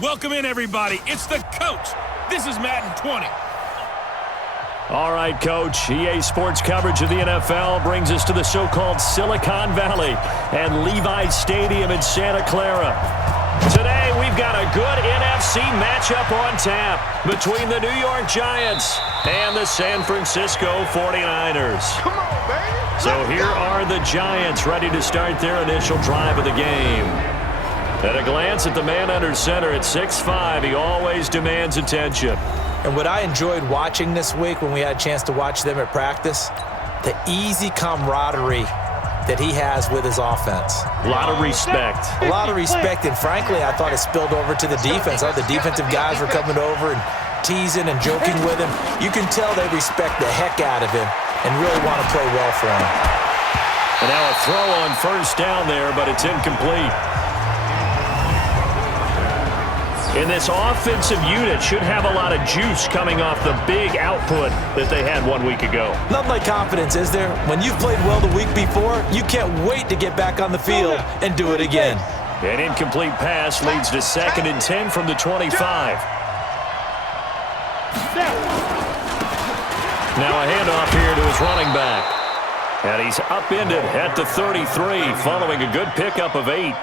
Welcome in, everybody. It's the coach. This is Madden 20. All right, Coach. EA Sports coverage of the NFL brings us to the so-called Silicon Valley and Levi's Stadium in Santa Clara. Today, we've got a good NFC matchup on tap between the New York Giants and the San Francisco 49ers. Come on, baby. So here are the Giants ready to start their initial drive of the game. At a glance at the man under center at 6'5", he always demands attention. And what I enjoyed watching this week when we had a chance to watch them at practice, the easy camaraderie that he has with his offense. A lot of respect. A lot of respect, and frankly, I thought it spilled over to the defense. The defensive guys were coming over and teasing and joking with him. You can tell they respect the heck out of him and really want to play well for him. And now a throw on first down there, but it's incomplete. And this offensive unit should have a lot of juice coming off the big output that they had 1 week ago. Nothing like confidence, is there? When you've played well the week before, you can't wait to get back on the field and do it again. An incomplete pass leads to 2nd and 10 from the 25. Now a handoff here to his running back. And he's upended at the 33 following a good pickup of 8.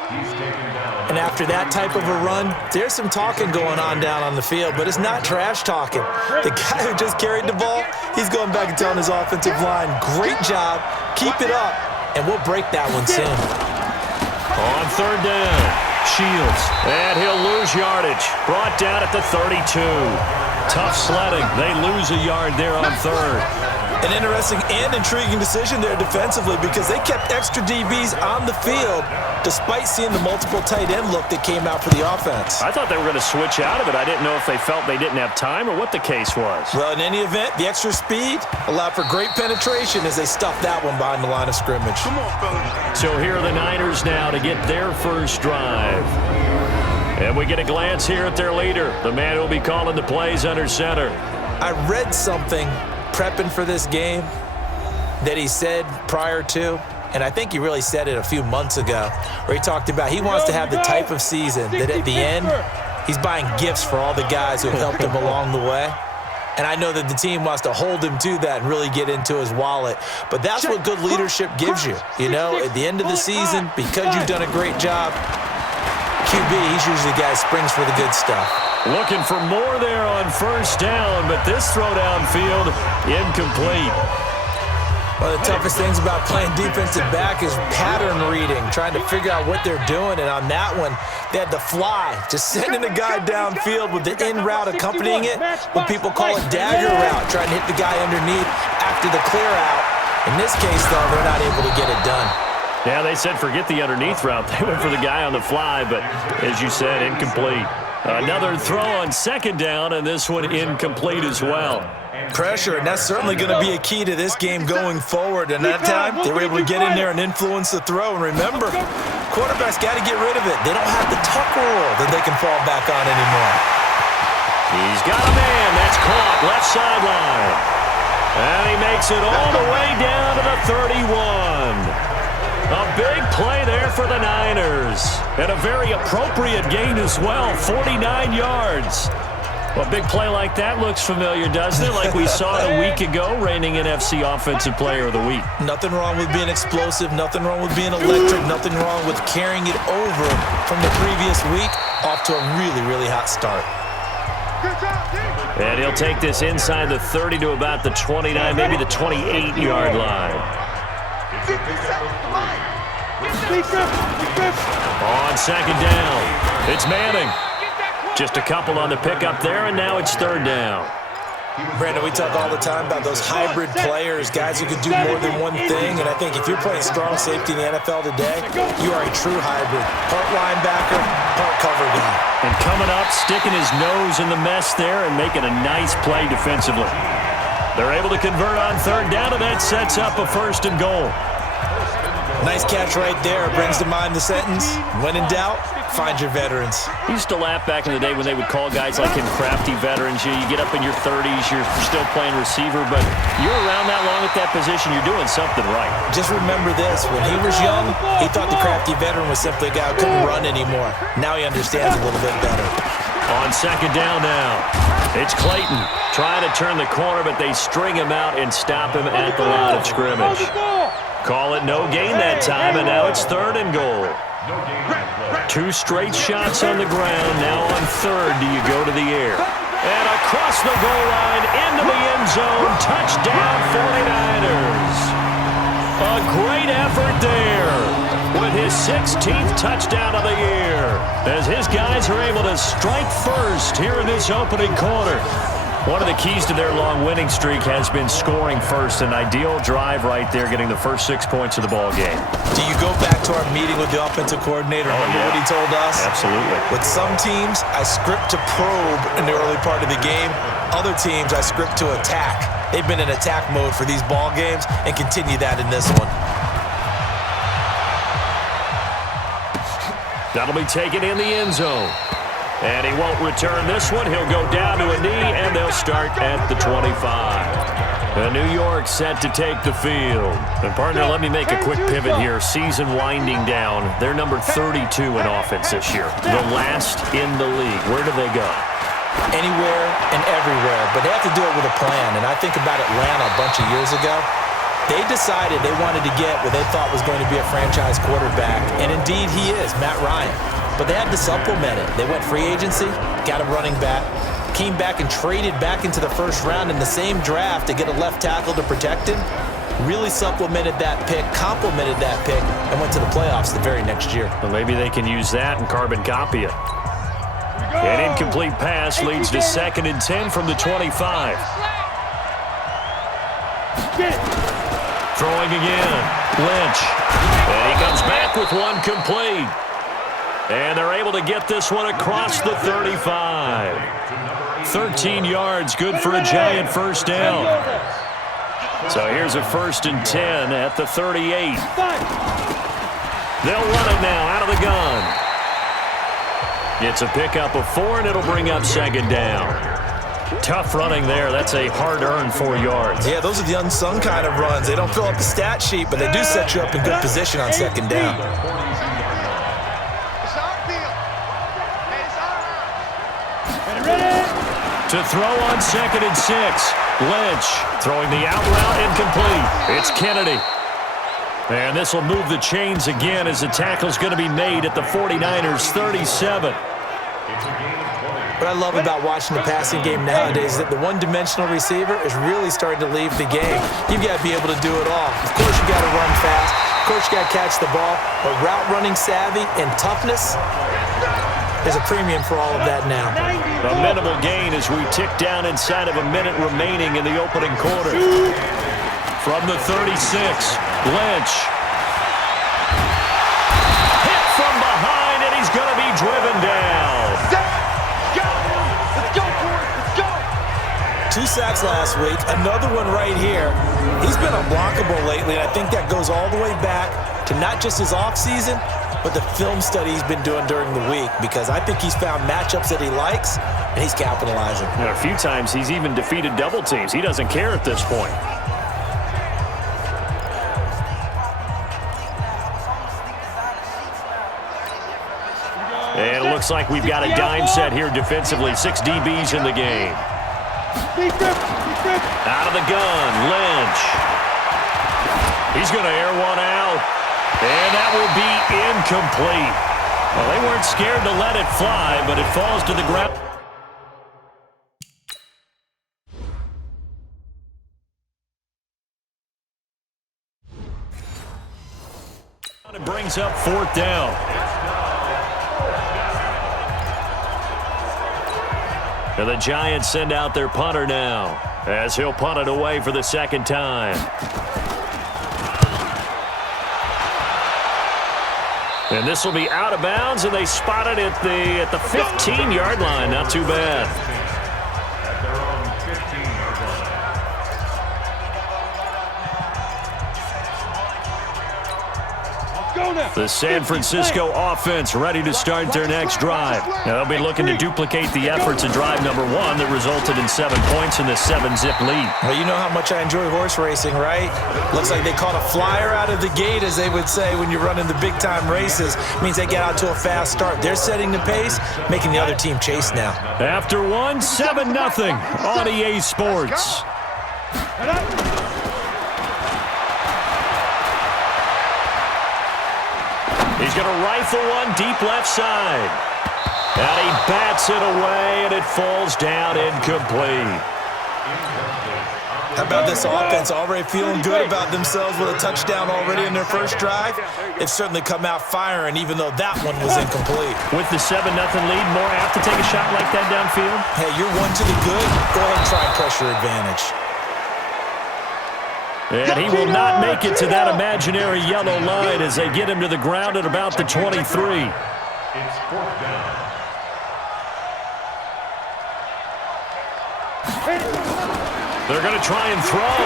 And after that type of a run, there's some talking going on down on the field, but it's not trash talking. The guy who just carried the ball, he's going back and telling his offensive line, great job, keep it up, and we'll break that one soon. On 3rd down, Shields, and he'll lose yardage. Brought down at the 32. Tough sledding. They lose a yard there on 3rd. An interesting and intriguing decision there defensively because they kept extra DBs on the field despite seeing the multiple tight end look that came out for the offense. I thought they were going to switch out of it. I didn't know if they felt they didn't have time or what the case was. Well, in any event, the extra speed allowed for great penetration as they stuffed that one behind the line of scrimmage. Come on, fellas. So here are the Niners now to get their first drive. And we get a glance here at their leader, the man who will be calling the plays under center. I read something prepping for this game that he said prior to, and I think he really said it a few months ago, where he talked about he wants to have the type of season that at the end, he's buying gifts for all the guys who have helped him along the way. And I know that the team wants to hold him to that and really get into his wallet. But that's what good leadership gives you. You know, at the end of the season, because you've done a great job, QB, he's usually the guy who springs for the good stuff. Looking for more there on first down, but this throw downfield, incomplete. One of the toughest things about playing defensive back is pattern reading, trying to figure out what they're doing. And on that one, they had the fly, just sending a guy downfield with the in route accompanying it. When people call it dagger route, trying to hit the guy underneath after the clear out. In this case, though, they're not able to get it done. Yeah, they said forget the underneath route. They went for the guy on the fly, but as you said, incomplete. Another throw on 2nd down, and this one incomplete as well. Pressure, and that's certainly going to be a key to this game going forward. And that time, they were able to get in there and influence the throw. And remember, quarterbacks got to get rid of it. They don't have the tuck rule that they can fall back on anymore. He's got a man. That's caught left sideline. And he makes it all the way down to the 31. A big play there for the Niners. And a very appropriate gain as well, 49 yards. Well, a big play like that looks familiar, doesn't it? Like we saw it a week ago, reigning NFC Offensive Player of the Week. Nothing wrong with being explosive, nothing wrong with being electric, nothing wrong with carrying it over from the previous week off to a really, really hot start. And he'll take this inside the 30 to about the 29, maybe the 28-yard line. On 2nd down, it's Manning. Just a couple on the pickup there, and now it's 3rd down. Brandon, we talk all the time about those hybrid players, guys who can do more than one thing, and I think if you're playing strong safety in the NFL today, you are a true hybrid. Part linebacker, part cover guy. And coming up, sticking his nose in the mess there and making a nice play defensively. They're able to convert on 3rd down, and that sets up a 1st and goal. Nice catch right there. Brings to mind the sentence, when in doubt, find your veterans. I used to laugh back in the day when they would call guys like him crafty veterans. You get up in your 30s, you're still playing receiver, but you're around that long at that position, you're doing something right. Just remember this. When he was young, he thought the crafty veteran was simply a guy who couldn't run anymore. Now he understands a little bit better. On second down now, it's Clayton trying to turn the corner, but they string him out and stop him at the line of scrimmage. Call it no gain that time, and now it's 3rd and goal. 2 straight shots on the ground. Now on 3rd, do you go to the air? And across the goal line, into the end zone, touchdown 49ers. A great effort there with his 16th touchdown of the year, as his guys are able to strike first here in this opening quarter. One of the keys to their long winning streak has been scoring first. An ideal drive right there, getting the first 6 points of the ball game. Do you go back to our meeting with the offensive coordinator? Remember what he told us? Absolutely. With some teams, I script to probe in the early part of the game. Other teams, I script to attack. They've been in attack mode for these ball games and continue that in this one. That'll be taken in the end zone. And he won't return this one. He'll go down to a knee, and they'll start at the 25. New York set to take the field. And, partner, let me make a quick pivot here. Season winding down. They're number 32 in offense this year. The last in the league. Where do they go? Anywhere and everywhere. But they have to do it with a plan. And I think about Atlanta a bunch of years ago. They decided they wanted to get what they thought was going to be a franchise quarterback. And, indeed, he is, Matt Ryan. But they had to supplement it. They went free agency, got a running back, came back and traded back into the first round in the same draft to get a left tackle to protect him, really supplemented that pick, complemented that pick, and went to the playoffs the very next year. Well, maybe they can use that and carbon copy it. An incomplete pass leads to 2nd and 10 from the 25. Throwing again, Lynch. And he comes back with one complete. And they're able to get this one across the 35. 13 yards, good for a Giant first down. So here's a 1st and 10 at the 38. They'll run it now out of the gun. It's a pickup of 4, and it'll bring up 2nd down. Tough running there. That's a hard-earned 4 yards. Yeah, those are the unsung kind of runs. They don't fill up the stat sheet, but they do set you up in good position on 2nd down. To throw on 2nd and 6. Lynch throwing the out route incomplete. It's Kennedy. And this will move the chains again as the tackle's going to be made at the 49ers' 37. What I love about watching the passing game nowadays is that the one-dimensional receiver is really starting to leave the game. You've got to be able to do it all. Of course, you got to run fast. Of course, you got to catch the ball. But route running savvy and toughness, there's a premium for all of that now. A minimal gain as we tick down inside of a minute remaining in the opening quarter. From the 36, Lynch. Hit from behind, and he's going to be driven down. Let's go, Corey. Let's go. 2 sacks last week, another one right here. He's been unblockable lately, and I think that goes all the way back to not just his offseason, but the film study he's been doing during the week, because I think he's found matchups that he likes, and he's capitalizing. And a few times he's even defeated double teams. He doesn't care at this point. And it looks like we've got a dime set here defensively. 6 DBs in the game. Out of the gun, Lynch. He's going to air one out. And that will be incomplete. Well, they weren't scared to let it fly, but it falls to the ground. It brings up 4th down. And the Giants send out their punter now, as he'll punt it away for the 2nd time. And this will be out of bounds, and they spot it at the 15-yard line. Not too bad. At their own 15-yard line. The San Francisco offense ready to start their next drive. Now they'll be looking to duplicate the efforts in drive number 1 that resulted in 7 points in the 7-zip lead. Well, you know how much I enjoy horse racing, right? Looks like they caught a flyer out of the gate, as they would say when you're running the big-time races. Means they get out to a fast start. They're setting the pace, making the other team chase now. After 1, 7-0 on EA Sports. He's going to rifle one deep left side. And he bats it away, and it falls down incomplete. How about this offense already feeling good about themselves with a touchdown already in their first drive? They've certainly come out firing, even though that one was incomplete. With the 7-0 lead, more apt to take a shot like that downfield? Hey, you're one to the good. Go ahead and try pressure advantage. And he will not make it to that imaginary yellow line as they get him to the ground at about the 23. It's 4th down. They're going to try and throw.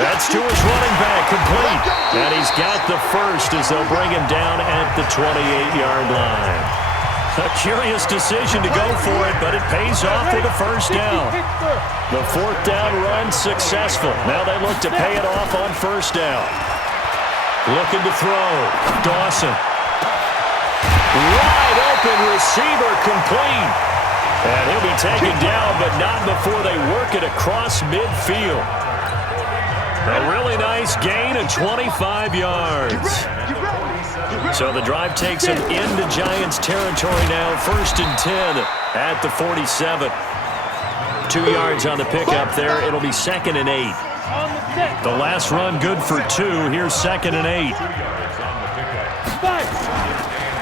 That's to his running back, complete. And he's got the first as they'll bring him down at the 28-yard line. A curious decision to go for it, but it pays off with a first down. The 4th down run successful. Now they look to pay it off on first down. Looking to throw. Dawson. Wide open receiver, complete. And he'll be taken down, but not before they work it across midfield. A really nice gain of 25 yards. So the drive takes him into Giants territory now. 1st and 10 at the 47. 2 yards on the pickup there. It'll be 2nd and 8. The last run good for 2. Here's 2nd and 8.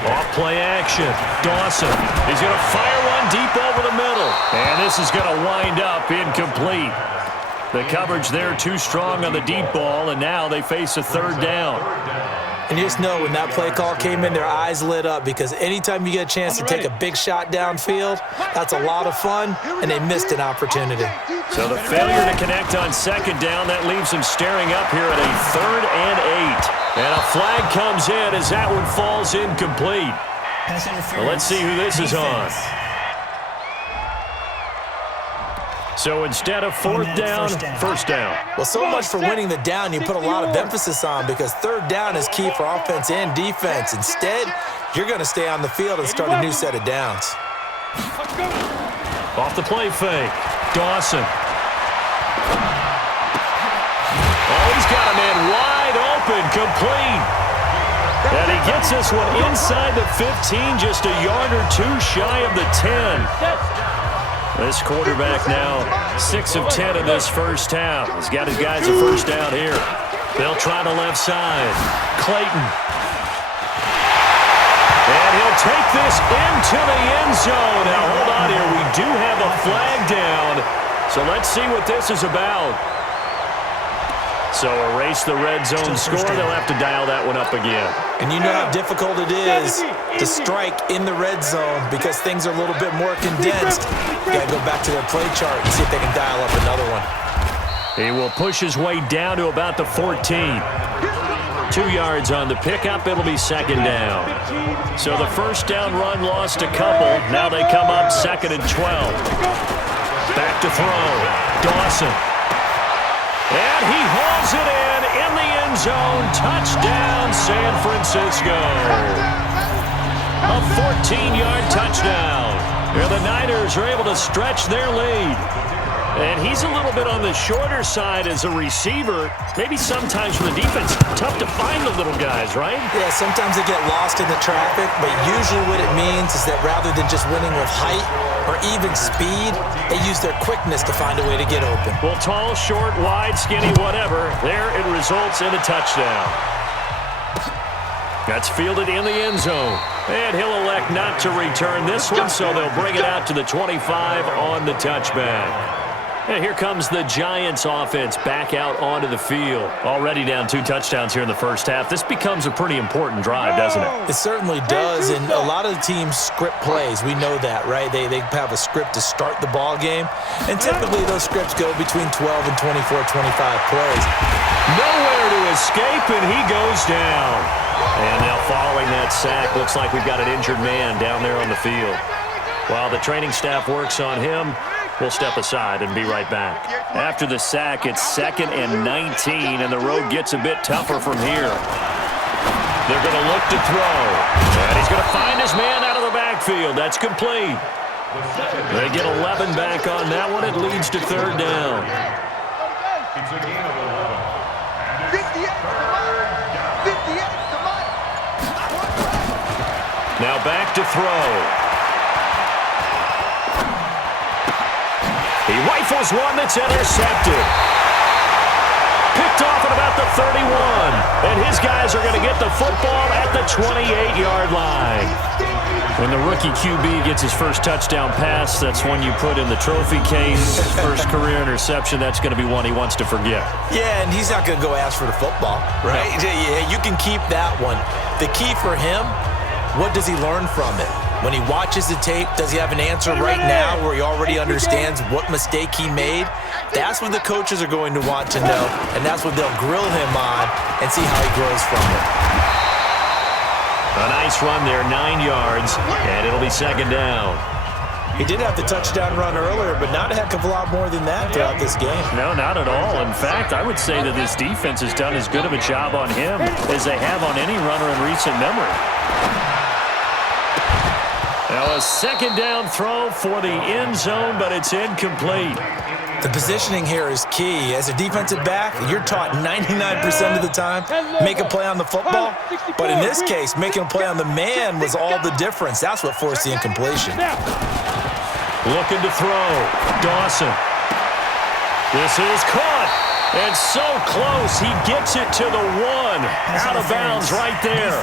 Off play action. Dawson. He's going to fire one deep over the middle. And this is going to wind up incomplete. The coverage there too strong on the deep ball, and now they face a 3rd down. And you just know when that play call came in, their eyes lit up, because anytime you get a chance to take a big shot downfield, that's a lot of fun, and they missed an opportunity. So the failure to connect on 2nd down, that leaves them staring up here at a 3rd and 8. And a flag comes in as that one falls incomplete. Well, let's see who this is on. So instead of 4th down, 1st down. Well, so much for winning the down you put a lot of emphasis on, because 3rd down is key for offense and defense. Instead, you're going to stay on the field and start a new set of downs. Off the play fake. Dawson. Oh, he's got a man wide open, complete. And he gets this one inside the 15, just a yard or 2 shy of the 10. This quarterback now 6 of 10 in this first half. He's got his guys a first down here. They'll try the left side. Clayton. And he'll take this into the end zone. Now, hold on here. We do have a flag down. So let's see what this is about. So erase the red zone score. They'll have to dial that one up again. And you know how difficult it is to strike in the red zone because things are a little bit more condensed. You got to go back to their play chart and see if they can dial up another one. He will push his way down to about the 14. 2 yards on the pickup. It'll be 2nd down. So the first down run lost a couple. Now they come up 2nd and 12. Back to throw. Dawson. And he hauls it in the end zone. Touchdown, San Francisco. A 14-yard touchdown. Here the Niners are able to stretch their lead. And he's a little bit on the shorter side as a receiver. Maybe sometimes for the defense, tough to find the little guys, right? Yeah, sometimes they get lost in the traffic, but usually what it means is that rather than just winning with height or even speed, they use their quickness to find a way to get open. Well, tall, short, wide, skinny, whatever, there it results in a touchdown. That's fielded in the end zone. And he'll elect not to return this one, so they'll bring it out to the 25 on the touchback. And here comes the Giants offense back out onto the field. Already down 2 touchdowns here in the first half. This becomes a pretty important drive, doesn't it? It certainly does, and a lot of the teams script plays. We know that, right? They have a script to start the ball game, and typically those scripts go between 12 and 24, 25 plays. Nowhere to escape, and he goes down. And now following that sack, looks like we've got an injured man down there on the field. While the training staff works on him, we'll step aside and be right back. After the sack, it's 2nd and 19, and the road gets a bit tougher from here. They're going to look to throw. And he's going to find his man out of the backfield. That's complete. They get 11 back on that one. It leads to 3rd down. It's a gain of 11. 58 to Mike. Now back to throw. He rifles one that's intercepted. Picked off at about the 31. And his guys are going to get the football at the 28-yard line. When the rookie QB gets his first touchdown pass, that's one you put in the trophy case. First career interception, that's going to be one he wants to forget. Yeah, and he's not going to go ask for the football, right? Yeah, you can keep that one. The key for him, what does he learn from it? When he watches the tape, does he have an answer right now where he already understands what mistake he made? That's what the coaches are going to want to know, and that's what they'll grill him on and see how he grows from it. A nice run there, 9 yards, and it'll be 2nd down. He did have the touchdown run earlier, but not a heck of a lot more than that throughout this game. No, not at all. In fact, I would say that this defense has done as good of a job on him as they have on any runner in recent memory. Now a 2nd down throw for the end zone, but it's incomplete. The positioning here is key. As a defensive back, you're taught 99% of the time, make a play on the football. But in this case, making a play on the man was all the difference. That's what forced the incompletion. Looking to throw. Dawson. This is caught. And so close. He gets it to the 1. Out of bounds right there.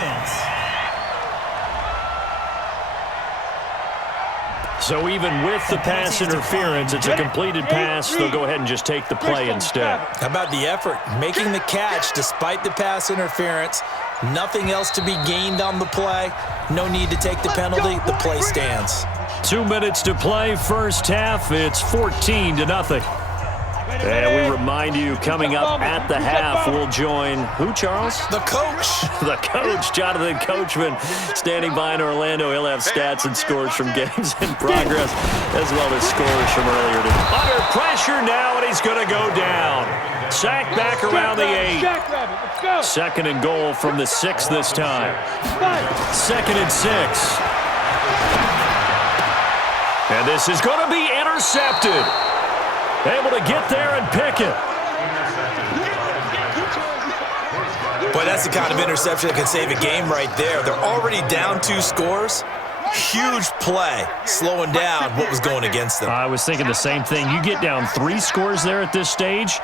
So even with the pass interference, it's a completed pass. They'll go ahead and just take the play instead. How about the effort? Making the catch despite the pass interference. Nothing else to be gained on the play. No need to take the penalty. The play stands. 2 minutes to play, first half. It's 14-0. And we remind you, coming up at the half, we'll join who, Charles? The coach. The coach, Jonathan Coachman, standing by in Orlando. He'll have stats and scores from games in progress, as well as scores from earlier today. Under pressure now, and he's going to go down. Sacked back around the 8. 2nd and goal from the 6 this time. 2nd and 6. And this is going to be intercepted. Able to get there and pick it. Boy, that's the kind of interception that can save a game right there. They're already down 2 scores. Huge play, slowing down what was going against them. I was thinking the same thing. You get down 3 scores there at this stage,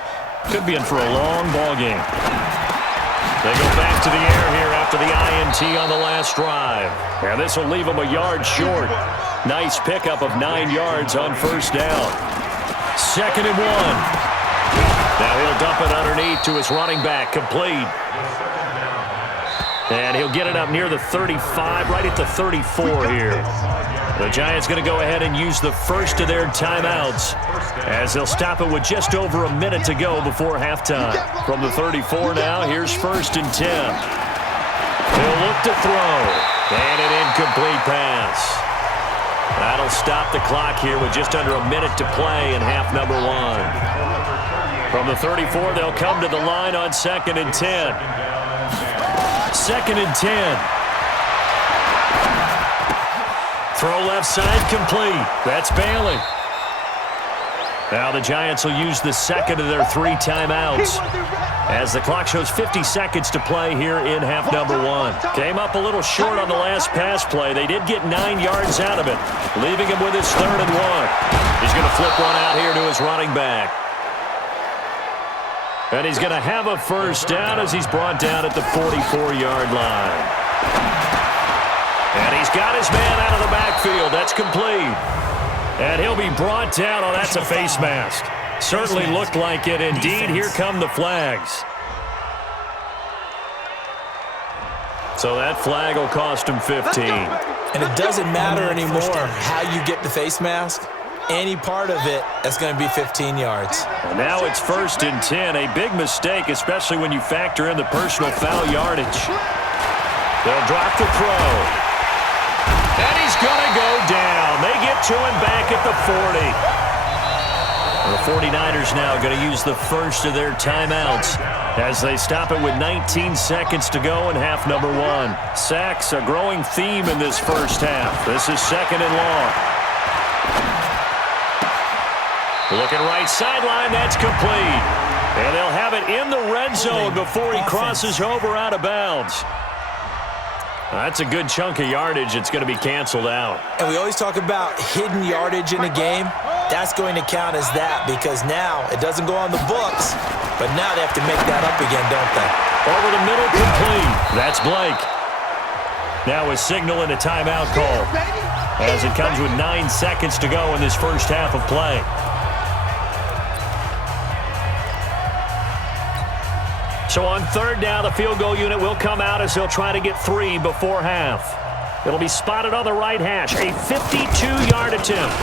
could be in for a long ball game. They go back to the air here after the INT on the last drive. And this will leave them a yard short. Nice pickup of 9 yards on first down. 2nd and 1. Now he'll dump it underneath to his running back, complete. And he'll get it up near the 35, right at the 34 here. The Giants going to go ahead and use the first of their timeouts as they'll stop it with just over a minute to go before halftime. From the 34 now, here's 1st and 10. He'll look to throw. And an incomplete pass. That'll stop the clock here with just under a minute to play in half number 1. From the 34, they'll come to the line on 2nd and 10. 2nd and 10. Throw left side complete. That's Bailey. Now the Giants will use the 2nd of their 3 timeouts as the clock shows 50 seconds to play here in half number 1. Came up a little short on the last pass play. They did get 9 yards out of it, leaving him with his 3rd and 1. He's going to flip one out here to his running back. And he's going to have a first down as he's brought down at the 44-yard line. And he's got his man out of the backfield. That's complete. And he'll be brought down. Oh, that's a face mask. Certainly looked like it. Indeed, here come the flags. So that flag will cost him 15. And it doesn't matter anymore how you get the face mask. Any part of it, that's going to be 15 yards. And now it's 1st and 10. A big mistake, especially when you factor in the personal foul yardage. They'll drop the throw. And he's going to go down. They get to him back at the 40. The 49ers now going to use the first of their timeouts as they stop it with 19 seconds to go in half number one. Sacks, a growing theme in this first half. This is second and long. Looking right sideline, that's complete. And they'll have it in the red zone before he crosses over out of bounds. That's a good chunk of yardage. It's going to be canceled out. And we always talk about hidden yardage in a game. That's going to count as that because now it doesn't go on the books, but now they have to make that up again, don't they? Over the middle, complete. That's Blake. Now a signal and a timeout call as it comes with 9 seconds to go in this first half of play. So on third down, the field goal unit will come out as he'll try to get 3 before half. It'll be spotted on the right hash. A 52-yard attempt.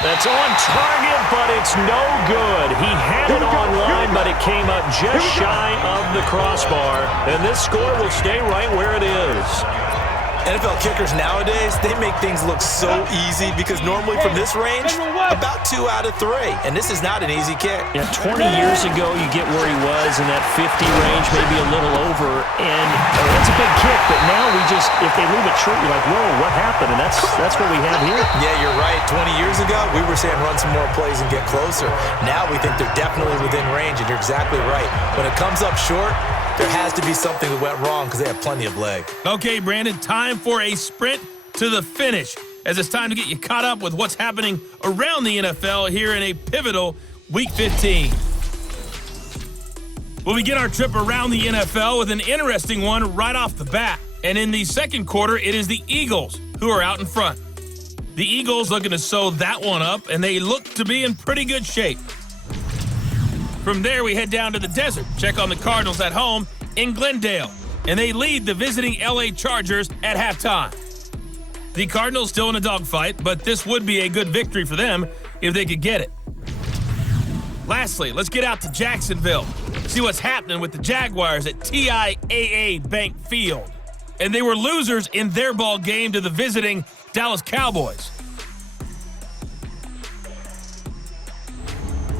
That's on target, but it's no good. He had it on line, but it came up just shy of the crossbar. And this score will stay right where it is. NFL kickers nowadays, they make things look so easy because normally from this range, about 2 out of 3. And this is not an easy kick. Yeah, 20 years ago, you get where he was in that 50 range, maybe a little over. And that's a big kick, but now we just, if they leave it short, you're like, whoa, what happened? And that's what we have here. Yeah, you're right. 20 years ago, we were saying run some more plays and get closer. Now we think they're definitely within range, and you're exactly right. When it comes up short, there has to be something that went wrong because they have plenty of leg. Okay, Brandon, time for a sprint to the finish as it's time to get you caught up with what's happening around the NFL here in a pivotal Week 15. We'll begin our trip around the NFL with an interesting one right off the bat. And in the second quarter, it is the Eagles who are out in front. The Eagles looking to sew that one up, and they look to be in pretty good shape. From there, we head down to the desert, check on the Cardinals at home in Glendale, and they lead the visiting LA Chargers at halftime. The Cardinals still in a dogfight, but this would be a good victory for them if they could get it. Lastly, let's get out to Jacksonville, see what's happening with the Jaguars at TIAA Bank Field. And they were losers in their ball game to the visiting Dallas Cowboys.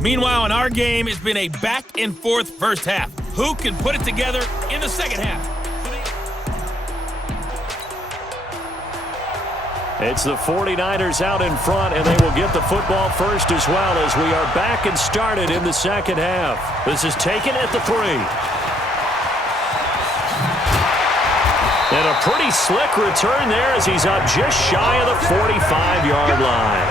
Meanwhile, in our game, it's been a back-and-forth first half. Who can put it together in the second half? It's the 49ers out in front, and they will get the football first as well as we are back and started in the second half. This is taken at the 3. And a pretty slick return there as he's up just shy of the 45-yard line.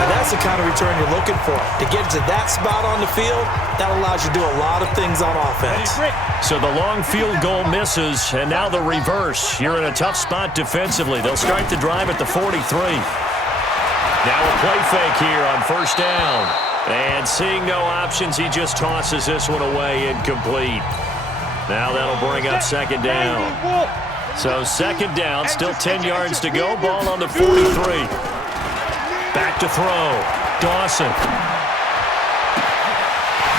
Now that's the kind of return you're looking for. To get to that spot on the field, that allows you to do a lot of things on offense. So the long field goal misses, and now the reverse. You're in a tough spot defensively. They'll start the drive at the 43. Now a play fake here on first down. And seeing no options, he just tosses this one away, incomplete. Now that'll bring up second down. So second down, still 10 yards to go. Ball on the 43. Back to throw. Dawson.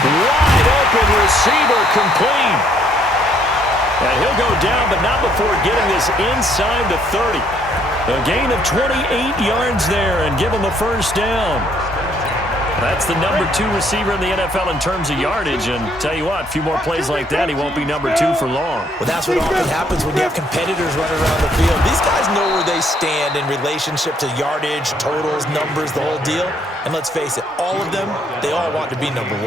Wide open receiver, complete. And he'll go down, but not before getting this inside the 30. A gain of 28 yards there and give him a first down. That's the number 2 receiver in the NFL in terms of yardage, and tell you what, a few more plays like that, he won't be number 2 for long. Well, that's what often happens when you have competitors running around the field. These guys know where they stand in relationship to yardage, totals, numbers, the whole deal. And let's face it, all of them, they all want to be number 1.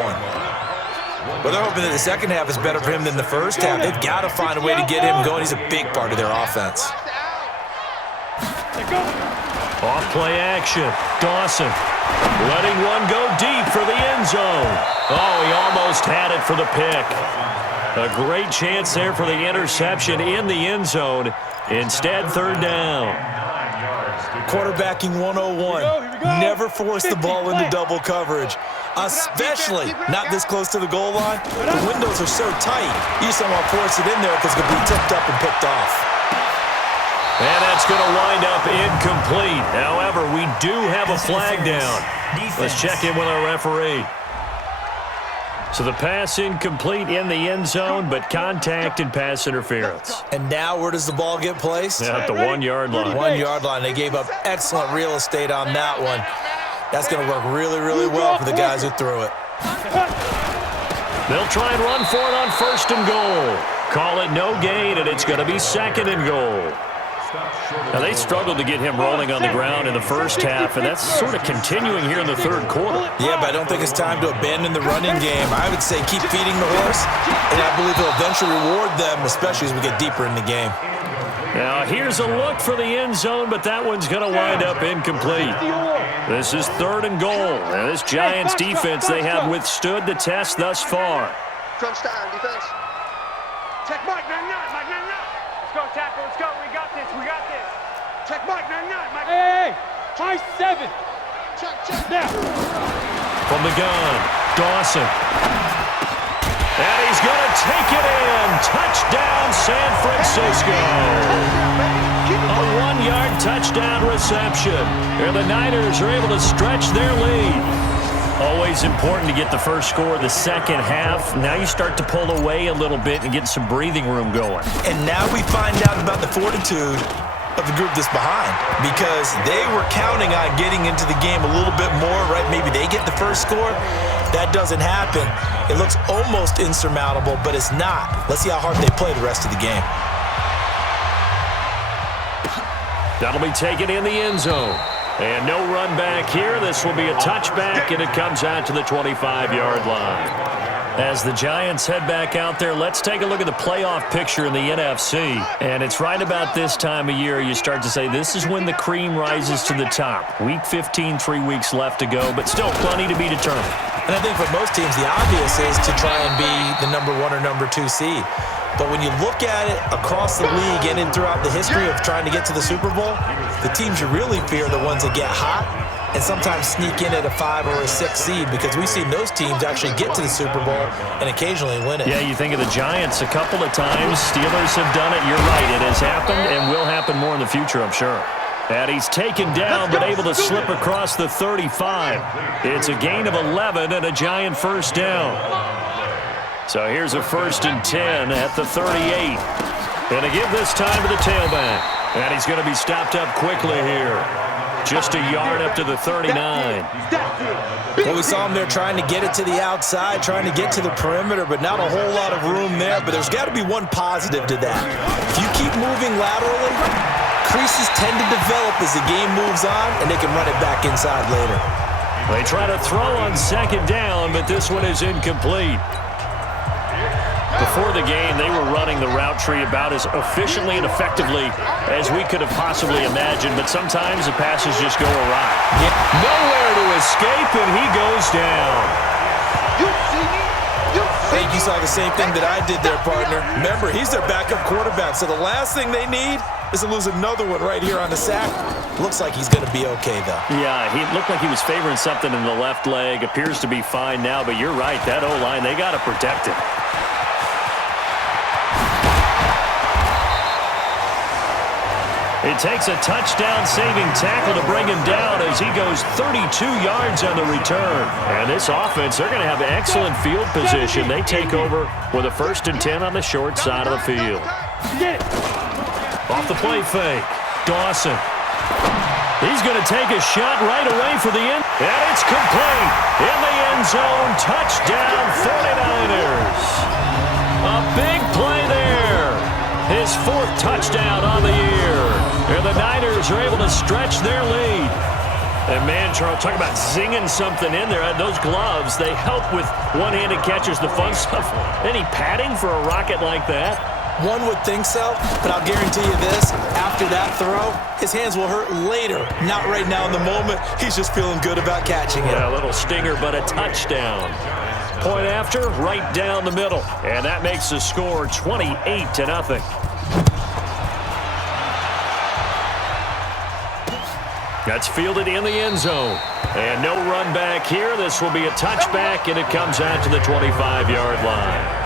Well, they're hoping that the second half is better for him than the first half. They've got to find a way to get him going. He's a big part of their offense. Off play action. Dawson letting one go deep for the end zone. Oh, he almost had it for the pick. A great chance there for the interception in the end zone. Instead, third down. Quarterbacking 101. Never force the ball into double coverage, especially not this close to the goal line. The windows are so tight, you just don't want to force it in there because it's going to be tipped up and picked off. And that's going to wind up incomplete. However, we do have a flag down. Let's check in with our referee. So the pass incomplete in the end zone, but contact and pass interference. And now where does the ball get placed? At the 1-yard line. 1-yard line. They gave up excellent real estate on that one. That's going to work really, really well for the guys who threw it. They'll try and run for it on 1st and goal. Call it no gain, and it's going to be 2nd and goal. Now, they struggled to get him rolling on the ground in the first half, and that's sort of continuing here in the 3rd quarter. Yeah, but I don't think it's time to abandon the running game. I would say keep feeding the horse, and I believe he'll eventually reward them, especially as we get deeper in the game. Now, here's a look for the end zone, but that one's going to wind up incomplete. This is 3rd and goal, and this Giants defense, they have withstood the test thus far. Crunch down, defense. Check Mike, 9-9, Mike, 9-9. Let's go, tackle, let's go. We got this, we got this. Check Mike, 9-9, Mike. Hey, high 7. Check. Now. From the gun, Dawson. And he's going to take it in. Touchdown, San Francisco. A 1-yard touchdown reception. And the Niners are able to stretch their lead. Always important to get the first score the second half. Now you start to pull away a little bit and get some breathing room going. And now we find out about the fortitude of the group that's behind, because they were counting on getting into the game a little bit more, right? Maybe they get the first score. That doesn't happen. It looks almost insurmountable, but it's not. Let's see how hard they play the rest of the game. That'll be taken in the end zone. And no run back here. This will be a touchback, and it comes out to the 25-yard line. As the Giants head back out there, let's take a look at the playoff picture in the NFC. And it's right about this time of year you start to say this is when the cream rises to the top. Week 15, 3 weeks left to go, but still plenty to be determined. And I think for most teams, the obvious is to try and be the number 1 or number 2 seed. But when you look at it across the league and in throughout the history of trying to get to the Super Bowl, the teams you really fear are the ones that get hot and sometimes sneak in at a 5 or a 6 seed, because we've seen those teams actually get to the Super Bowl and occasionally win it. Yeah, you think of the Giants a couple of times. Steelers have done it. You're right. It has happened and will happen more in the future, I'm sure. And he's taken down but able to slip across the 35. It's a gain of 11 and a Giant first down. So here's a 1st and 10 at the 38. And to give this time to the tailback. And he's going to be stopped up quickly here. Just a yard up to the 39. Well, we saw him there trying to get it to the outside, trying to get to the perimeter, but not a whole lot of room there. But there's got to be one positive to that. If you keep moving laterally, creases tend to develop as the game moves on, and they can run it back inside later. They try to throw on 2nd down, but this one is incomplete. Before the game, they were running the route tree about as efficiently and effectively as we could have possibly imagined, but sometimes the passes just go awry. Nowhere to escape, and he goes down. I think you saw the same thing that I did there, partner. Remember, he's their backup quarterback, so the last thing they need is to lose another one right here on the sack. Looks like he's going to be okay, though. Yeah, he looked like he was favoring something in the left leg. Appears to be fine now, but you're right. That O-line, they got to protect him. It takes a touchdown-saving tackle to bring him down as he goes 32 yards on the return. And this offense, they're going to have excellent field position. They take over with a 1st and 10 on the short side of the field. Off the play fake, Dawson. He's going to take a shot right away for the end. And it's complete. In the end zone, touchdown 49ers. A big play there. His 4th touchdown on the year. And the Niners are able to stretch their lead. And man, Charles, talk about zinging something in there. Those gloves, they help with one-handed catches, the fun stuff. Any padding for a rocket like that? One would think so, but I'll guarantee you this. After that throw, his hands will hurt later. Not right now in the moment. He's just feeling good about catching it. Yeah, a little stinger, but a touchdown. Point after, right down the middle. And that makes the score 28-0. That's fielded in the end zone. And no run back here. This will be a touchback, and it comes out to the 25-yard line.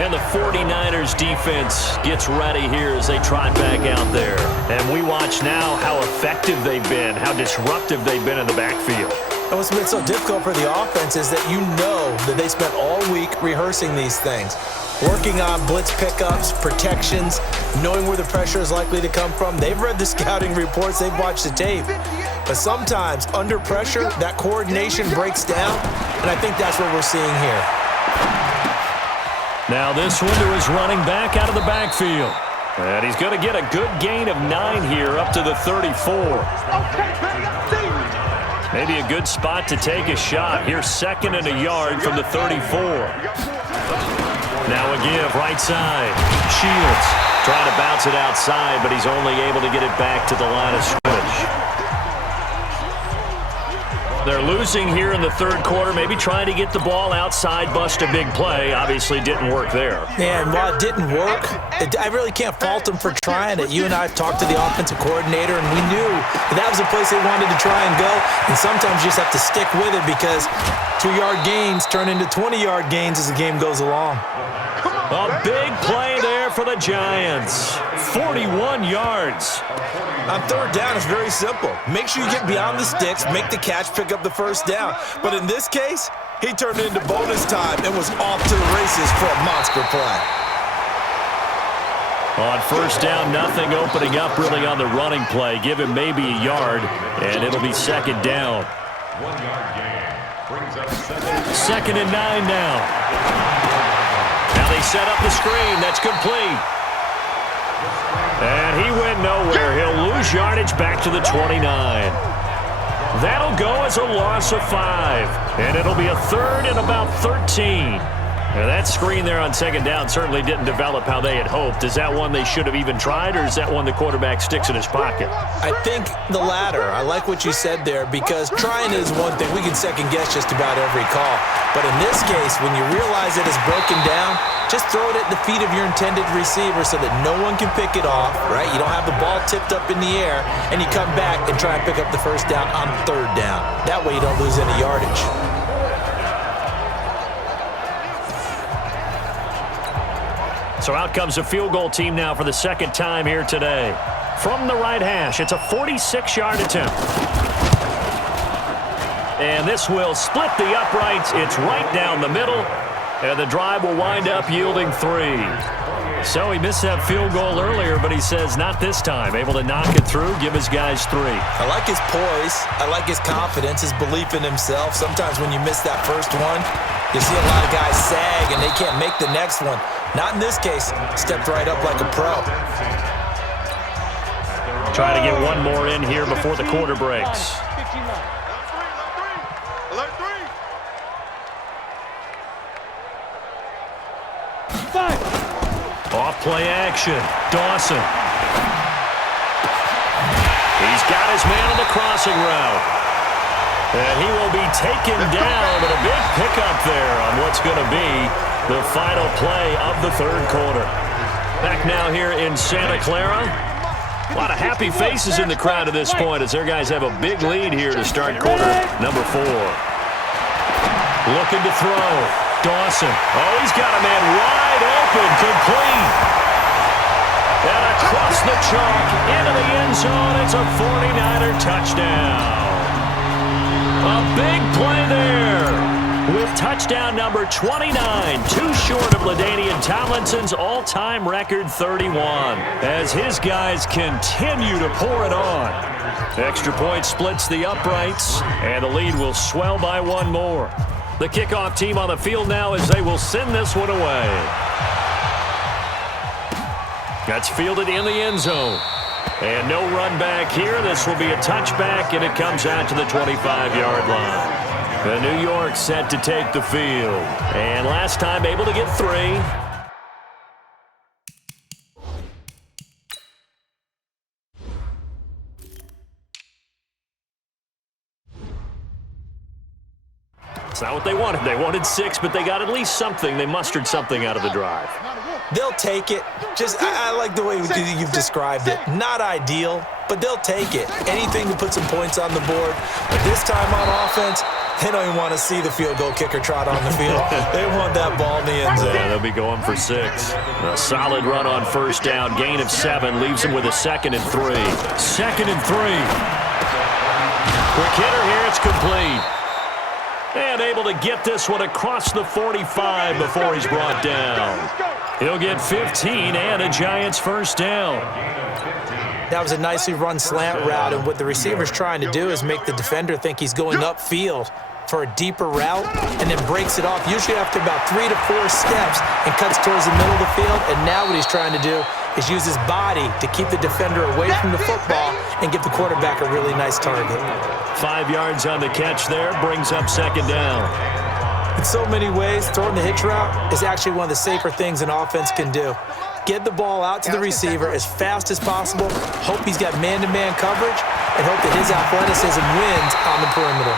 And the 49ers defense gets ready here as they trot back out there. And we watch now how effective they've been, how disruptive they've been in the backfield. And what's been so difficult for the offense is that you know that they spent all week rehearsing these things, working on blitz pickups, protections, knowing where the pressure is likely to come from. They've read the scouting reports. They've watched the tape. But sometimes, under pressure, that coordination breaks down, and I think that's what we're seeing here. Now this one to his running back out of the backfield. And he's going to get a good gain of 9 here up to the 34. Maybe a good spot to take a shot. Here's 2nd and a yard from the 34. Now a give right side. Shields trying to bounce it outside, but he's only able to get it back to the line of scrimmage. They're losing here in the 3rd quarter, maybe trying to get the ball outside, bust a big play. Obviously didn't work there. And while it didn't work, I really can't fault them for trying it. You and I talked to the offensive coordinator, and we knew that was the place they wanted to try and go. And sometimes you just have to stick with it because 2-yard gains turn into 20-yard gains as the game goes along. A big play there for the Giants. 41 yards. On 3rd down, it's very simple. Make sure you get beyond the sticks, make the catch, pick up the 1st down. But in this case, he turned it into bonus time and was off to the races for a monster play. On 1st down, nothing opening up really on the running play. Give him maybe a yard, and it'll be 2nd down. 1-yard gain brings up 2nd and 9 now. Now they set up the screen. That's complete. And he went nowhere. He'll lose yardage back to the 29. That'll go as a loss of 5. And it'll be a 3rd and about 13. Now that screen there on 2nd down certainly didn't develop how they had hoped. Is that one they should have even tried, or is that one the quarterback sticks in his pocket? I think the latter. I like what you said there, because trying is one thing. We can second guess just about every call. But in this case, when you realize it is broken down, just throw it at the feet of your intended receiver so that no one can pick it off, right? You don't have the ball tipped up in the air, and you come back and try and pick up the 1st down on 3rd down. That way you don't lose any yardage. So out comes a field goal team now for the 2nd time here today. From the right hash, it's a 46-yard attempt. And this will split the uprights. It's right down the middle. And the drive will wind up yielding 3. So he missed that field goal earlier, but he says not this time. Able to knock it through, give his guys 3. I like his poise. I like his confidence, his belief in himself. Sometimes when you miss that first one, you see a lot of guys sag and they can't make the next one. Not in this case. Stepped right up like a pro. Try to get one more in here before the quarter breaks. Off play action. Dawson. He's got his man on the crossing route. And he will be taken down, but a big pickup there on what's going to be the final play of the 3rd quarter. Back now here in Santa Clara. A lot of happy faces in the crowd at this point as their guys have a big lead here to start quarter number 4. Looking to throw. Dawson. Oh, he's got a man wide open, complete. And across the chalk into the end zone. It's a 49er touchdown. A big play there with touchdown number 29, too short of LaDainian Tomlinson's all-time record 31, as his guys continue to pour it on. Extra point splits the uprights, and the lead will swell by 1 more. The kickoff team on the field now as they will send this one away. That's fielded in the end zone. And no run back here. This will be a touchback, and it comes out to the 25-yard line. The New York set to take the field. And last time able to get 3. It's not what they wanted. They wanted 6, but they got at least something. They mustered something out of the drive. They'll take it. I like the way you've described it. Not ideal, but they'll take it. Anything to put some points on the board. But this time on offense, they don't even want to see the field goal kicker trot on the field. They want that ball in the end zone. Yeah, they'll be going for 6. A solid run on 1st down. Gain of 7 leaves them with a 2nd and 3. 2nd and 3. Quick hitter here. It's complete. And able to get this one across the 45 before he's brought down. He'll get 15 and a Giants first down. That was a nicely run slant route, and what the receiver's trying to do is make the defender think he's going upfield for a deeper route and then breaks it off, usually after about 3 to 4 steps, and cuts towards the middle of the field. And now what he's trying to do is use his body to keep the defender away from the football and give the quarterback a really nice target. 5 yards on the catch there, brings up second down. In so many ways, throwing the hitch route is actually one of the safer things an offense can do. Get the ball out to the receiver as fast as possible, hope he's got man-to-man coverage, and hope that his athleticism wins on the perimeter.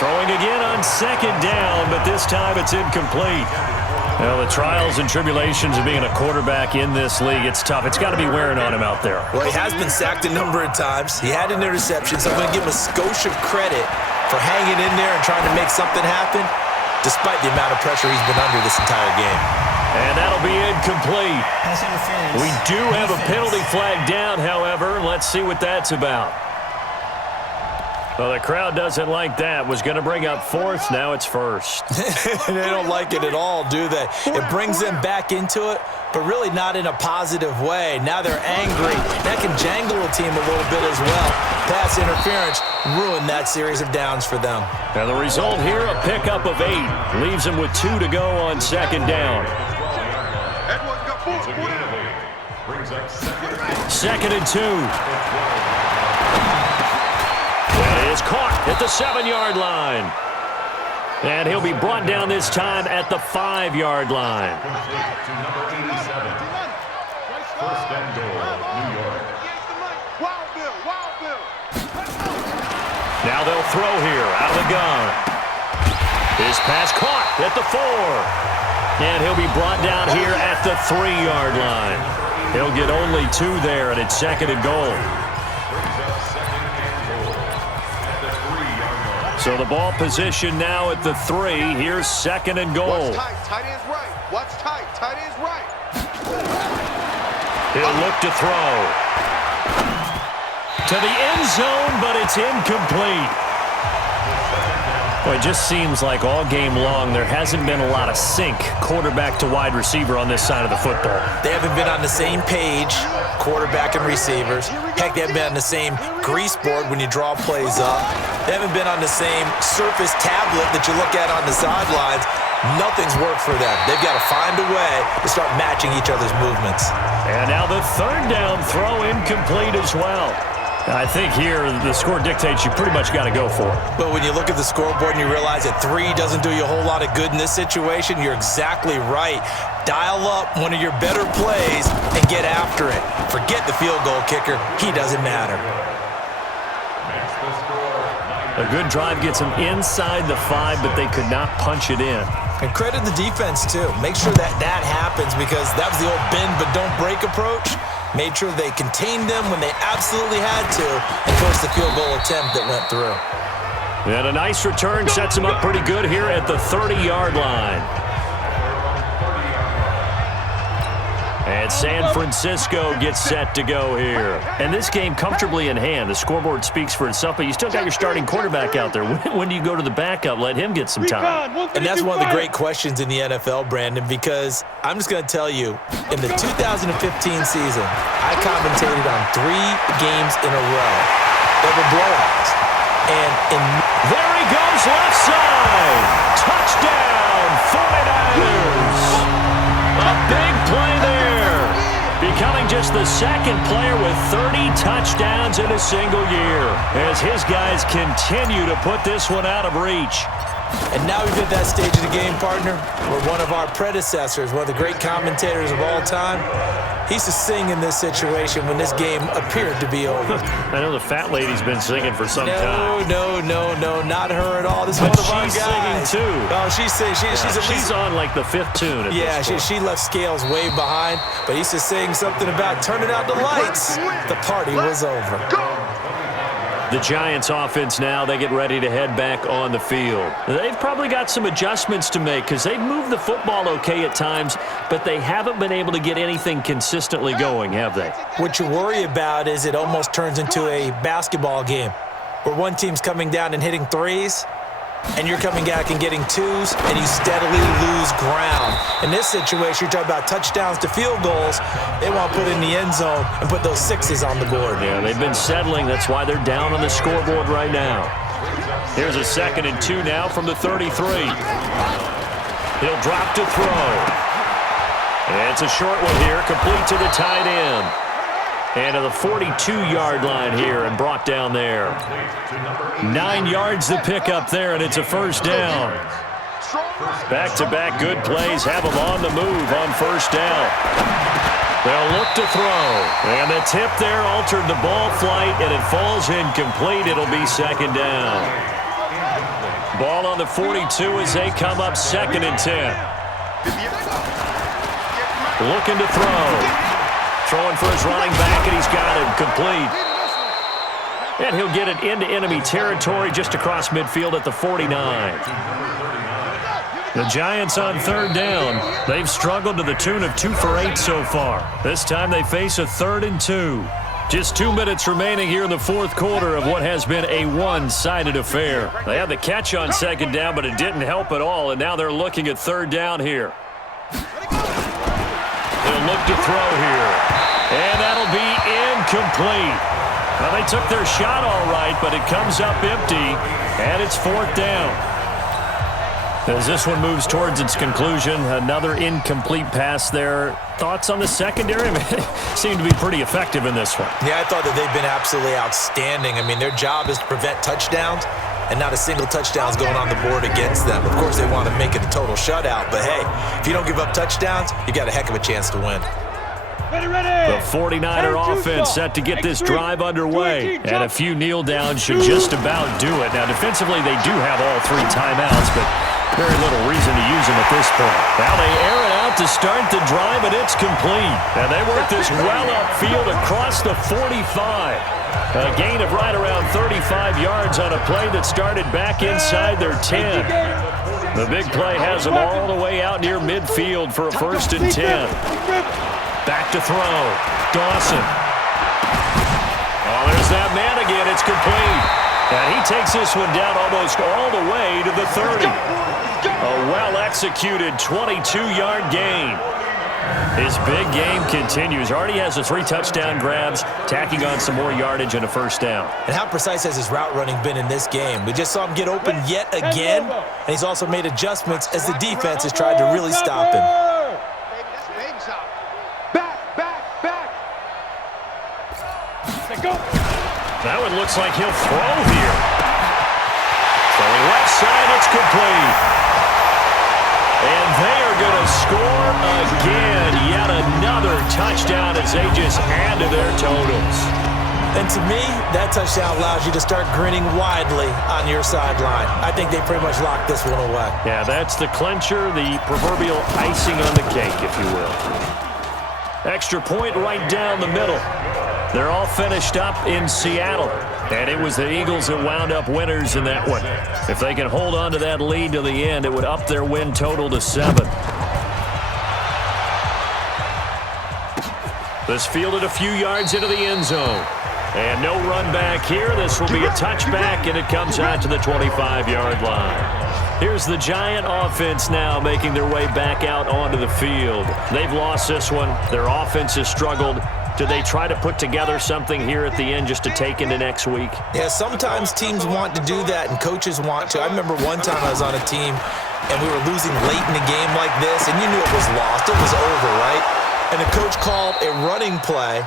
Throwing again on second down, but this time it's incomplete. Well, the trials and tribulations of being a quarterback in this league, it's tough. It's got to be wearing on him out there. Well, he has been sacked a number of times. He had an interception, so I'm going to give him a skosh of credit for hanging in there and trying to make something happen, despite the amount of pressure he's been under this entire game. And that'll be incomplete. We do have a penalty flag down, however. Let's see what that's about. Well, the crowd doesn't like that. Was going to bring up fourth. Now it's first. They don't like it at all, do they? It brings them back into it, but really not in a positive way. Now they're angry. That can jangle a team a little bit as well. Pass interference ruined that series of downs for them. Now the result here, a pickup of 8. Leaves them with 2 to go on second down. Second and 2. It is caught at the 7-yard line. And he'll be brought down this time at the 5-yard line. First and goal, New York. Now they'll throw here out of the gun. His pass caught at the 4. And he'll be brought down here at the 3-yard line. He'll get only 2 there, and it's second and goal. So the ball position now at the 3. Here's second and goal. Watch tight, tight end's right. Watch tight, tight end's right. He'll look to throw. To the end zone, but it's incomplete. Well, it just seems like all game long there hasn't been a lot of sync quarterback to wide receiver on this side of the football. They haven't been on the same page, quarterback and receivers. Heck, they haven't been on the same grease board when you draw plays up. They haven't been on the same surface tablet that you look at on the sidelines. Nothing's worked for them. They've got to find a way to start matching each other's movements. And now the third down throw incomplete as well. I think here the score dictates you pretty much got to go for it. But when you look at the scoreboard and you realize that 3 doesn't do you a whole lot of good in this situation, you're exactly right. Dial up one of your better plays and get after it. Forget the field goal kicker. He doesn't matter. A good drive gets them inside the 5, but they could not punch it in. And credit the defense, too. Make sure that that happens, because that was the old bend but don't break approach. Made sure they contained them when they absolutely had to and forced the field goal attempt that went through. And a nice return sets them up pretty good here at the 30-yard line. And San Francisco gets set to go here. And this game comfortably in hand. The scoreboard speaks for itself, but you still got your starting quarterback out there. When do you go to the backup? Let him get some time. And that's one of the great questions in the NFL, Brandon, because I'm just going to tell you, in the 2015 season, I commentated on 3 games in a row. They were blowouts. And there he goes, left side. Touchdown, 49ers. A big play there. Becoming just the second player with 30 touchdowns in a single year as his guys continue to put this one out of reach. And now we've hit that stage of the game, partner, where one of our predecessors, one of the great commentators of all time, he used to sing in this situation when this game appeared to be over. I know the fat lady's been singing for some time. No, not her at all. This is one of our guys. She's singing too. Oh, she's singing. She's on like the 5th tune at this point. She left Scales way behind, but he used to sing something about turning out the lights. The party was over. The Giants offense now, they get ready to head back on the field. They've probably got some adjustments to make because they've moved the football okay at times, but they haven't been able to get anything consistently going, have they? What you worry about is it almost turns into a basketball game where one team's coming down and hitting threes, and you're coming back and getting twos, and you steadily lose ground. In this situation, you're talking about touchdowns to field goals. They want to put in the end zone and put those sixes on the board. Yeah, they've been settling. That's why they're down on the scoreboard right now. Here's a 2nd and 2 now from the 33. He'll drop to throw. And it's a short one here, complete to the tight end. And to the 42-yard line here and brought down there. 9 yards to pick up there, and it's a first down. Back-to-back good plays have them on the move on first down. They'll look to throw. And the tip there altered the ball flight, and it falls incomplete. It'll be 2nd down. Ball on the 42 as they come up 2nd and 10. Looking to throw. Throwing for his running back, and he's got him complete. And he'll get it into enemy territory just across midfield at the 49. The Giants on 3rd down. They've struggled to the tune of 2 for 8 so far. This time they face a 3rd and 2. Just 2 minutes remaining here in the 4th quarter of what has been a one-sided affair. They had the catch on 2nd down, but it didn't help at all, and now they're looking at 3rd down here. They'll look to throw here. And that'll be incomplete. Well, they took their shot all right, but it comes up empty, and it's 4th down. As this one moves towards its conclusion, another incomplete pass there. Thoughts on the secondary? Seem to be pretty effective in this one. Yeah, I thought that they've been absolutely outstanding. I mean, their job is to prevent touchdowns, and not a single touchdown's going on the board against them. Of course, they want to make it a total shutout, but hey, if you don't give up touchdowns, you got a heck of a chance to win. The 49er offense set to get this drive underway, and a few kneel downs should just about do it. Now, defensively, they do have all 3 timeouts, but very little reason to use them at this point. Now they air it out to start the drive, and it's complete. And they work this well upfield across the 45. A gain of right around 35 yards on a play that started back inside their 10. The big play has them all the way out near midfield for a 1st and 10. Back to throw. Dawson. Oh, there's that man again. It's complete. And he takes this one down almost all the way to the 30. A well-executed 22-yard gain. His big game continues. Already has the 3 touchdown grabs, tacking on some more yardage and a 1st down. And how precise has his route running been in this game? We just saw him get open yet again, and he's also made adjustments as the defense has tried to really stop him. That one looks like he'll throw here. Throwing left side, it's complete. And they are going to score again. Yet another touchdown as they just add to their totals. And to me, that touchdown allows you to start grinning widely on your sideline. I think they pretty much locked this one away. Yeah, that's the clincher, the proverbial icing on the cake, if you will. Extra point right down the middle. They're all finished up in Seattle, and it was the Eagles that wound up winners in that one. If they can hold on to that lead to the end, it would up their win total to 7. This fielded a few yards into the end zone. And no run back here. This will be a touchback, and it comes out to the 25-yard line. Here's the Giant offense now making their way back out onto the field. They've lost this one. Their offense has struggled. Do they try to put together something here at the end just to take into next week? Yeah, sometimes teams want to do that and coaches want to. I remember one time I was on a team and we were losing late in a game like this, and you knew it was lost. It was over, right? And the coach called a running play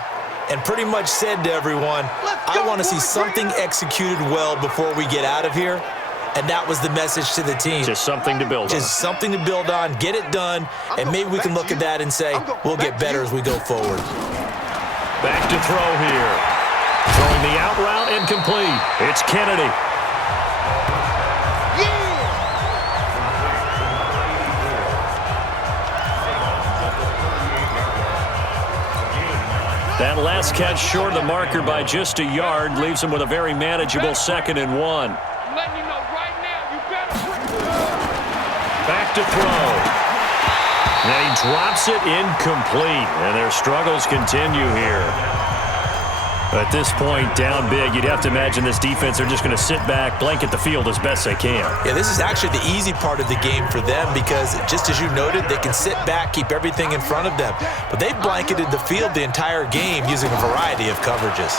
and pretty much said to everyone, I want to see something executed well before we get out of here. And that was the message to the team. Just something to build on. Just something to build on, get it done, and maybe we can look at that and say, we'll get better as we go forward. Back to throw here. Throwing the out route incomplete. It's Kennedy. That last catch short of the marker by just a yard leaves him with a very manageable 2nd and 1. I'm letting you know right now, you better. Back to throw. And he drops it incomplete, and their struggles continue here. At this point, down big, you'd have to imagine this defense are just going to sit back, blanket the field as best they can. Yeah, this is actually the easy part of the game for them because, just as you noted, they can sit back, keep everything in front of them. But they blanketed the field the entire game using a variety of coverages.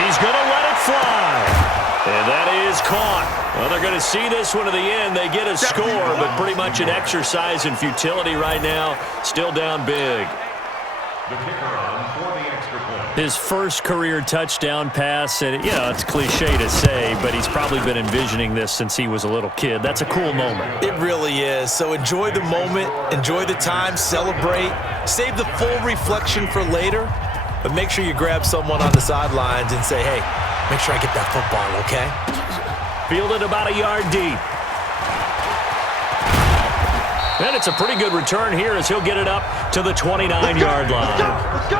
He's going to let it fly. And that is caught. Well, they're going to see this one to the end. They get a score, but pretty much an exercise in futility right now. Still down big. The kicker on for the extra point. His first career touchdown pass, and it's cliche to say, but he's probably been envisioning this since he was a little kid. That's a cool moment. It really is. So enjoy the moment, enjoy the time, celebrate, save the full reflection for later, but make sure you grab someone on the sidelines and say, hey, make sure I get that football, okay? Fielded about a yard deep. And it's a pretty good return here as he'll get it up to the 29-yard line. Let's go!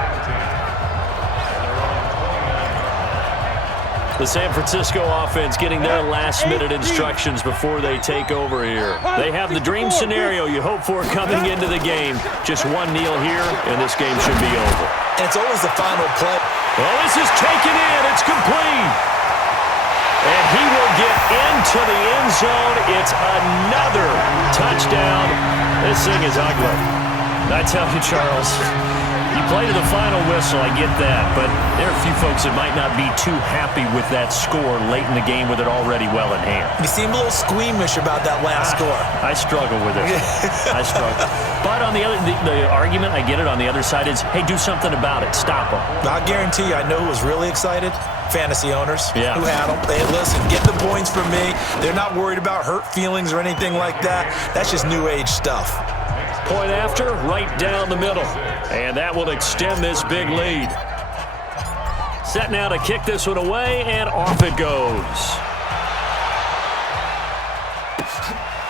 The San Francisco offense getting their last-minute instructions before they take over here. They have the dream scenario you hope for coming into the game. Just one kneel here, and this game should be over. And it's always the final play. Well, this is taken in. It's complete. And he will get into the end zone. It's another touchdown. This thing is ugly. I tell you, Charles, you play to the final whistle, I get that, but there are a few folks that might not be too happy with that score late in the game with it already well in hand. You seem a little squeamish about that last score. I struggle with it. I struggle. But on the argument, I get it, on the other side is, hey, do something about it. Stop them. I guarantee you, I know who was really excited. Fantasy owners who had them. Hey, listen, get the points from me. They're not worried about hurt feelings or anything like that. That's just new age stuff. Point after, right down the middle. And that will extend this big lead. Set now to kick this one away, and off it goes.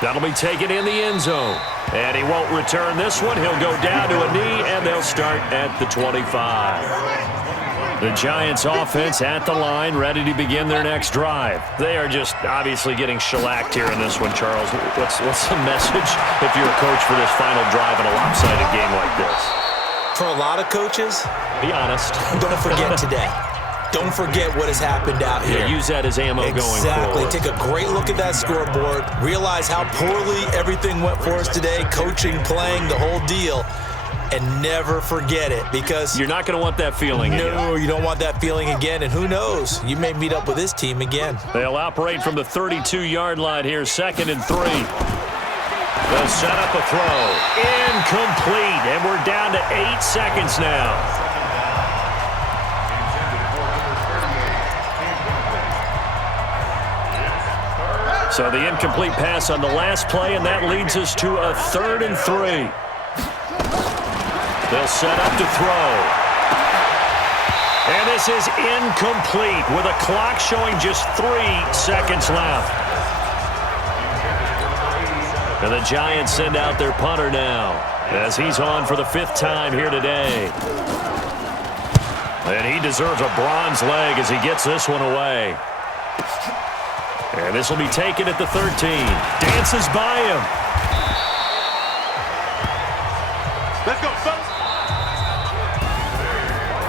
That'll be taken in the end zone. And he won't return this one. He'll go down to a knee, and they'll start at the 25. The Giants offense at the line, ready to begin their next drive. They are just obviously getting shellacked here in this one, Charles. What's the message if you're a coach for this final drive in a lopsided game like this? For a lot of coaches, be honest. Don't forget today. Don't forget what has happened out here. Yeah, use that as ammo going forward. Exactly. Take a great look at that scoreboard. Realize how poorly everything went for us today. Coaching, playing, the whole deal. And never forget it, because you're not going to want that feeling again. No, you don't want that feeling again. And who knows? You may meet up with this team again. They'll operate from the 32-yard line here, 2nd and 3. They'll set up a throw. Incomplete. And we're down to 8 seconds now. So the incomplete pass on the last play, and that leads us to a 3rd and 3. They'll set up to throw. And this is incomplete with a clock showing just 3 seconds left. And the Giants send out their punter now as he's on for the 5th time here today. And he deserves a bronze leg as he gets this one away. And this will be taken at the 13. Dances by him. Let's go, folks.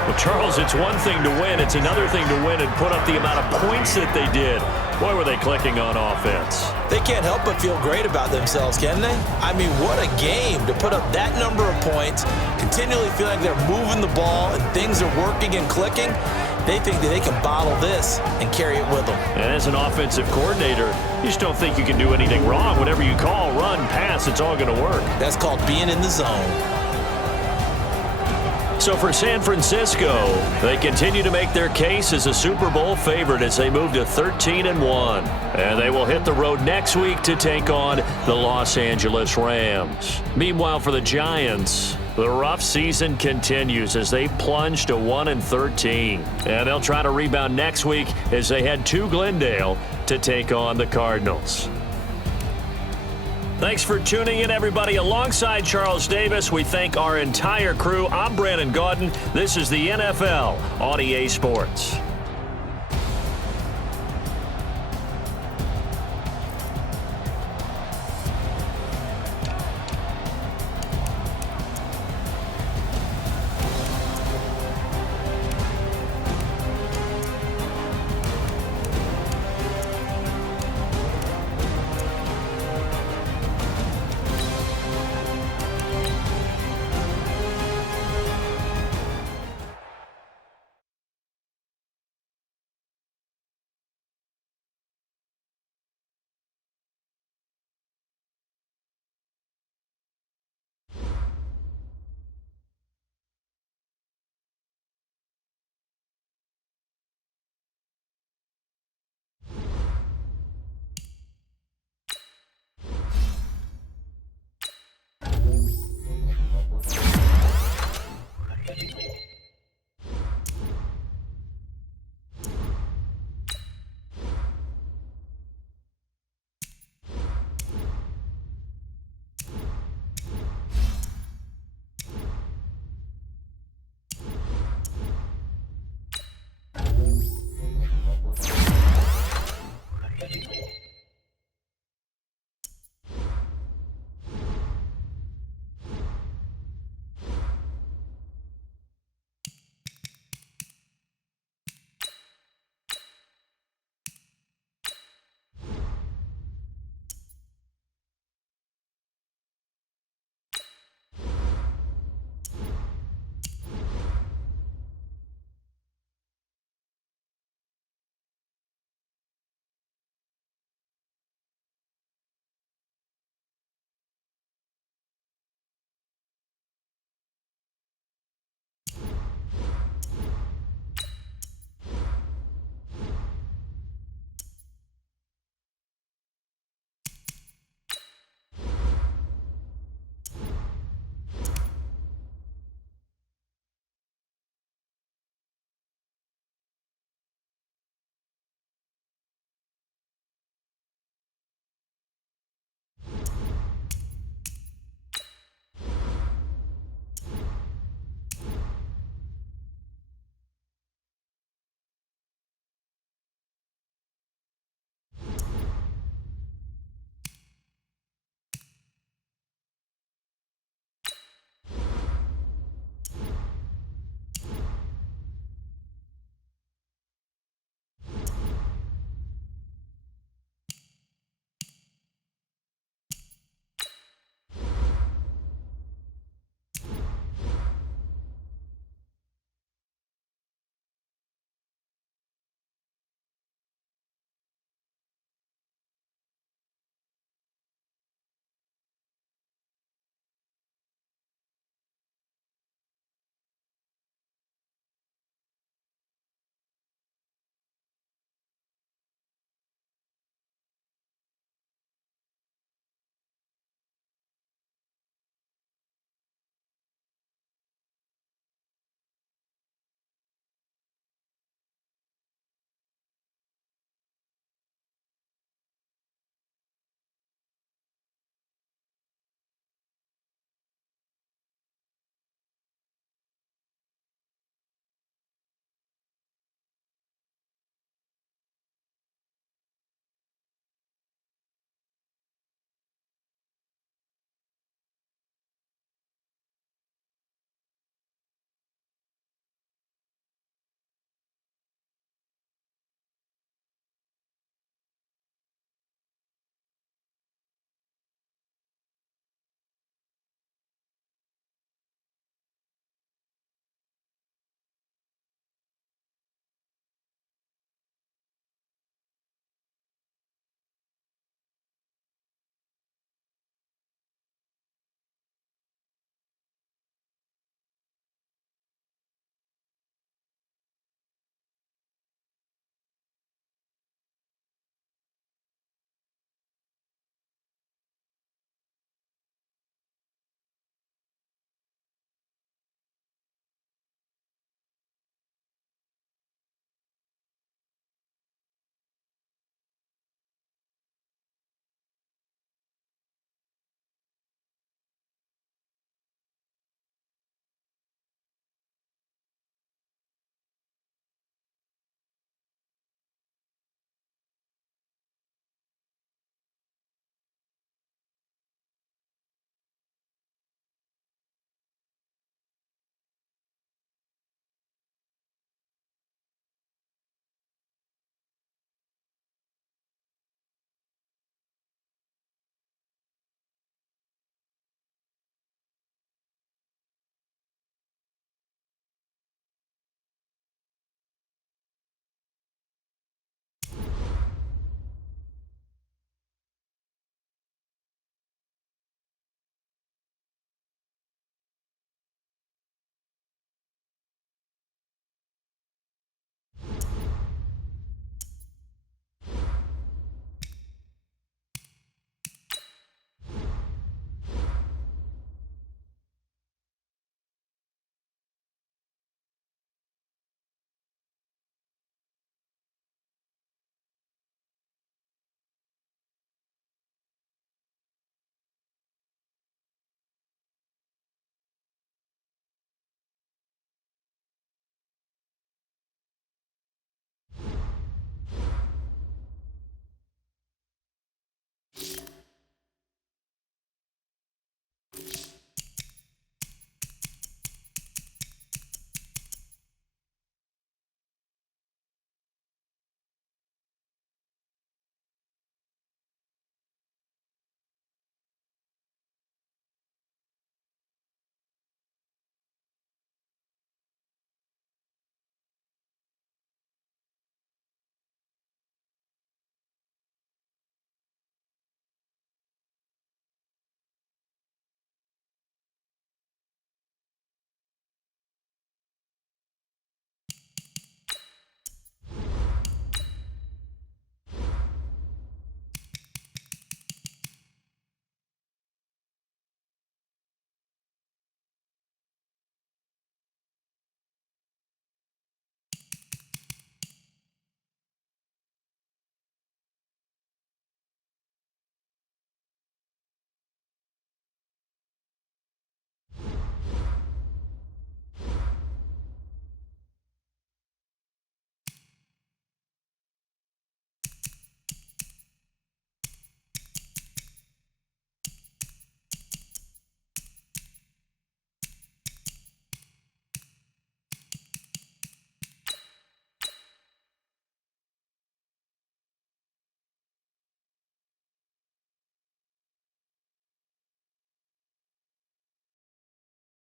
Well, Charles, it's one thing to win. It's another thing to win and put up the amount of points that they did. Boy, were they clicking on offense. They can't help but feel great about themselves, can they? I mean, what a game to put up that number of points, continually feel like they're moving the ball and things are working and clicking. They think that they can bottle this and carry it with them. And as an offensive coordinator, you just don't think you can do anything wrong. Whatever you call, run, pass, it's all going to work. That's called being in the zone. So for San Francisco, they continue to make their case as a Super Bowl favorite as they move to 13-1. And they will hit the road next week to take on the Los Angeles Rams. Meanwhile, for the Giants, the rough season continues as they plunge to 1-13. And they'll try to rebound next week as they head to Glendale to take on the Cardinals. Thanks for tuning in, everybody. Alongside Charles Davis, we thank our entire crew. I'm Brandon Gaudin. This is the NFL on EA Sports.